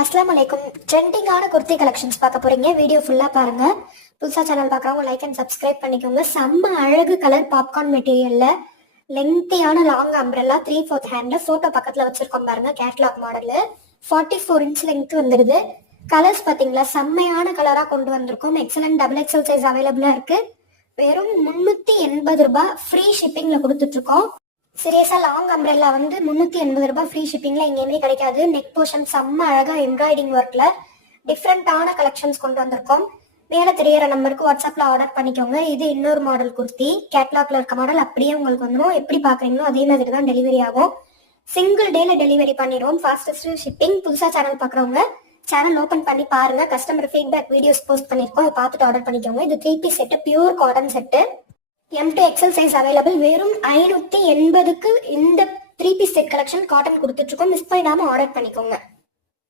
அஸ்லாம் வலைக்கும். ட்ரெண்டிங்கான குர்த்தி கலெக்ஷன்ஸ் பார்க்க போறீங்க. வீடியோ ஃபுல்லா பாருங்க. புதுசா சேனல் பார்க்குறவங்க லைக் அண்ட் சப்ஸ்கிரைப் பண்ணிக்கோங்க. செம்ம அழகு கலர் பாப்கார்ன் மெட்டீரியல்ல லெங்க்தியான லாங் அம்ப்ரெல்லா 3/4 ஹேண்ட்ல போட்டோ பக்கத்துல வச்சிருக்கோம் பாருங்க. கேட்லாக் மாடலு 44 இன்ச் லெங்த் வந்துருது. கலர்ஸ் பாத்தீங்களா, செம்மையான கலரா கொண்டு வந்திருக்கோம். எக்ஸலன்ட் டபுள் எக்ஸல் சைஸ் அவைலபிளா இருக்கு. வெறும் 380 ரூபாய் ஃப்ரீ ஷிப்பிங்ல கொடுத்துட்டு இருக்கோம். சீரியஸா லாங் அம்ப்ரெல்லா வந்து 380 ரூபாய் ஃப்ரீ ஷிப்பிங்ல எங்கேயுமே கிடைக்காது. நெக் போர்ஷன் செம்ம அழகா எம்ப்ராய்டிங் ஒர்க்ல டிஃப்ரெண்டான கலெக்ஷன்ஸ் கொண்டு வந்திருக்கோம். மேல தெரியற நம்பருக்கு வாட்ஸ்அப்ல ஆர்டர் பண்ணிக்கோங்க. இது இன்னொரு மாடல் குர்த்தி. கேட்லாக்ல இருக்க மாடல் அப்படியே உங்களுக்கு வந்துடும். எப்படி பாக்குறீங்களோ அதே மாதிரி தான் டெலிவரி ஆகும். சிங்கிள் டேல டெலிவரி பண்ணிடுவோம். Fastest shipping. புதுசா சேனல் பாக்குறவங்க சேனல் ஓபன் பண்ணி பாருங்க. கஸ்டமர் ஃபீட்பேக் வீடியோஸ் போஸ்ட் பண்ணிருக்கோம். பார்த்துட்டு ஆர்டர் பண்ணிக்கோங்க. இது 3 piece set, pure cotton set. M to XL size available. வெறும் 580க்கு இந்த 3 பீஸ் செட் கலெக்ஷன் காட்டன் கொடுத்துட்டு இருக்கோம். மிஸ் பண்ணாம ஆர்டர் பண்ணிக்கோங்க.